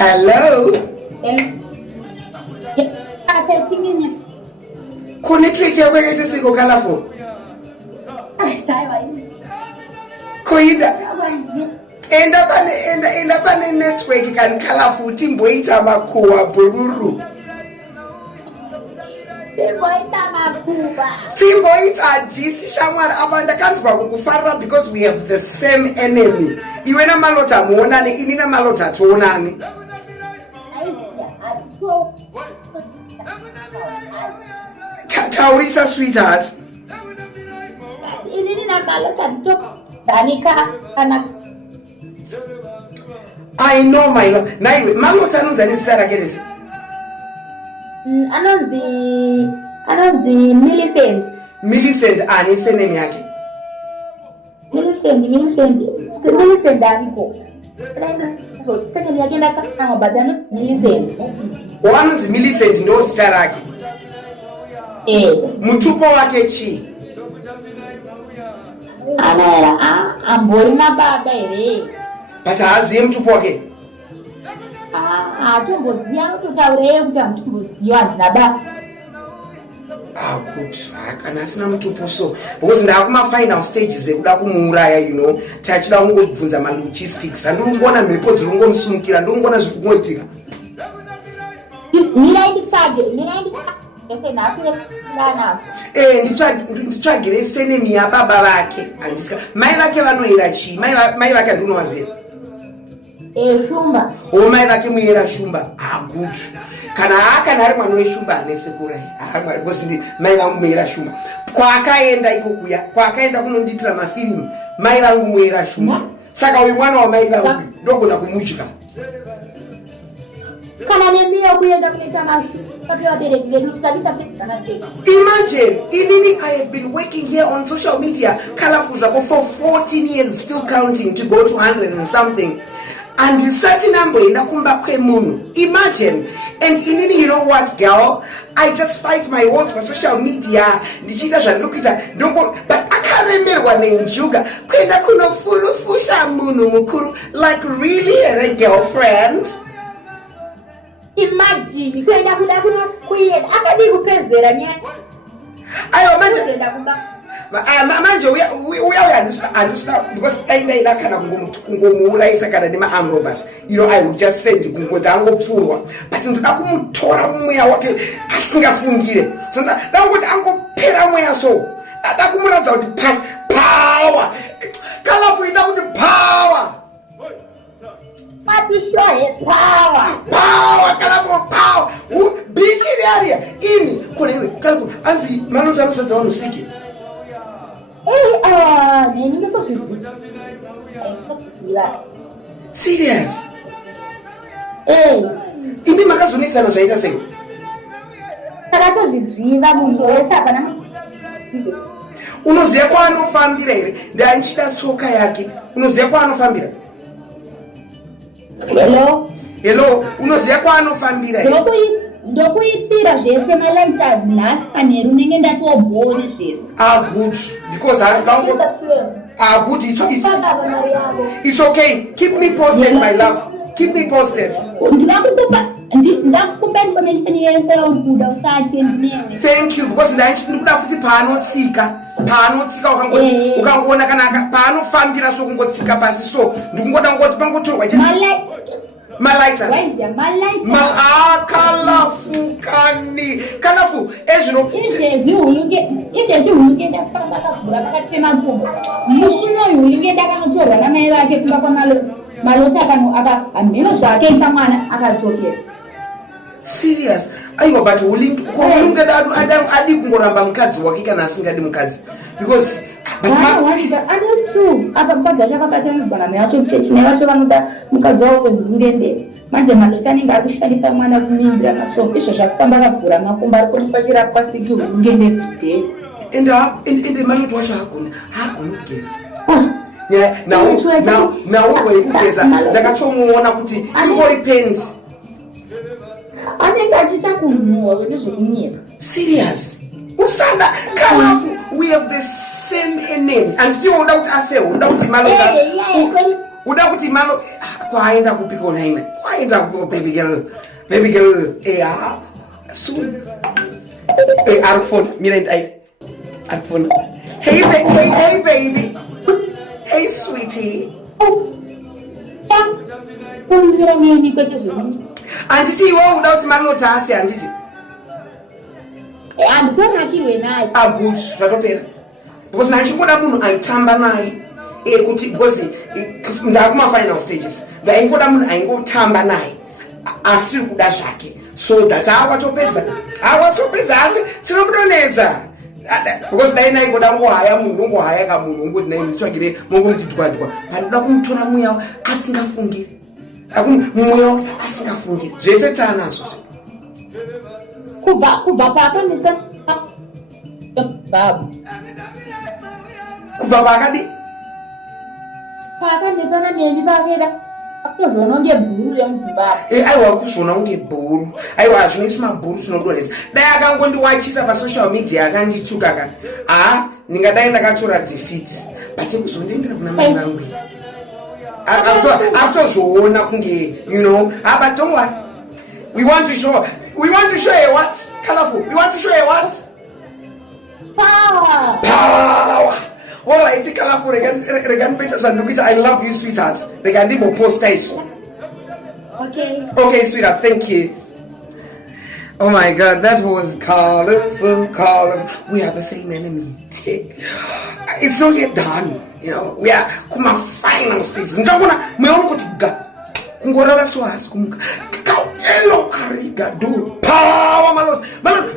Hello. Network yakwakaita seko colorful. Koida. Enda pane network kan colorful timboita makuwa bururu. Timboita jisi shamwari abanda kanzwa kukufarira because we have the same enemy. Iwe na malota muonani, ini na malota tuonani. Taurisa sweetheart. I know my love. Naiwe, malota nunzani sitara gerezi. Anonzi Millicent. Millicent ani senemi yake. Millicent aliko. So senemi yake ndakana badana Millicent. Wanonzi Millicent ndo sitara yake. Mutupo wake chi. Ambori mababa ere. But aziye mutupo wake. Tumboziya tutaure kuti mutumboziya ndinaba. Good. Kana asina mutupo so because ndakuma final stages ekuda kumuuraya tachida kungobvunza ma logistics andongona mhepo dzirongomsumukira ndongona zvikungoitika. Mina nditsvagire senemi yababa vake handitya. Mai vake vanoera chii? Mai vake handinovaziva. Shumba. Mai vake muera shumba. Good. Kana ari mwana weshumba anetsekurai. Because mai vangu muera shumba. Kwaakaenda ikokuya, kwaakaenda kunonditira mafilimu, mai vangu muera shumba. Saka uyu mwana wamai vangu ndogona kumudya. Imagine, I have been working here on social media, colorful for 14 years, still counting to go to 100 and something. And the certain number in Akumba Kwemunu. Imagine, and you know what, girl? I just fight my wars for social media. The cheaters and look at her. Don't go, but I can't remember one name, Juga. Kwenda kuno fulu fusha munu mukuru. Like, really, a girlfriend? Imagine, kwenda kuna kwenda. Akadi kupezera nya. Ayo, imagine. Manje uyandiswa because ainda kana kungomuuraisa kana nemaamrobas I would just say kungoti angopfurwa but ndoda kumutora mweya wake asingafungire so ndangoti angopera mweya so ada kumuradza kuti power colorful ita kuti power colorful beach area ini kune colorful anzi manota anosadza vanosiki. Serious? Imi makazonetsana zvaita sei? Takatozviziva munhu wese apana. Unoziva kwaanofambira here? Ndanchida tsoka yake. Unoziva kwaanofambira? Hello, unoziva kwaanofambira here? Ndokuitsira zvese malighters nhasi panheru unenge ndatobhori zvese. Good. Because good. It's okay. Keep me posted, my love. Keep me posted. Thank you. Because ndikuda futi paanotsika ukangoona kana paanofambira so kungotsika pasi so ndikungoda ngoti pangotorwa Malaita. Colorful kani. Colorful. Izvezvi huluke ndafamba akavhura pakati pemakumbo. Mushumo huluke ndakanotorwa namai vake kumba kwamalota hamhino zvaakaisa mwana akadzokera. Serious? Aiwa but hulunge adi kungoramba mukadzi wake kana asingadi mukadzi because apa mukadzi wacho akabatanidzwa namai vacho muchechi mai vacho vanoda mukadzi wavo kwehurumende manje malota anenge ari kushandisa mwana kumimbira masoko izvo zvakufamba akavhura makumbo ari kuonekwa chirapwa siki hurunge nevhidhei ende malota wacho haagoni kugeza naurwa yekugeza ndakatomuona kuti ingori pendi anenge achiita kunhuhwa kwese zvekunyika. Serious? Usanda colorful, we have the same name and still unoda kuti afewo unoda kuti malota uda kuti malo kwaenda kupika unaina kwaenda kupika baby girl soon arifona mira arifona hey baby hey sweetie kumira nini kwete zvino anditi iwe uda kuti maloti afi anditi handitonakirwe naye good zvatopera because nachingoda munhu aitamba naye kuti because ndakuma-final stages ndaingoda munhu aingotamba naye asiri kuda zvake so that awatopedza asi tinobudonedza because dai naingoda ngohaya munhu ongohaya kamunhu ongoti nai nditsvagire mongomutidwadwa pandoda kumutora mweya asingafungiri mweya asingafungiri zvese taanazvo kubva paakanisa babu kubva paakadi paakanesana nemi pakeda akutozviona unge bhuru remuzimbabwe aiwa kuzviona unge bhuru aiwa hazvinoisi mabhuru tinodonesa dai akangondiwachisa pasocial media akandituka ka ndingadai ndakatora defeat but kuzondiendera kuna mai vangu akutozviona kunge but don't worry we want to show you what colorful we want to show you what power all right colorful reganipeta zvandikuita I love you sweetheart regandimboposta izvo okay sweetheart thank you. Oh my God, that was colorful. We are the same enemy. It's not yet done, we are kuma final stages. Ndakona mweona kuti kungorara swasi kumuka elo kariga do power my lord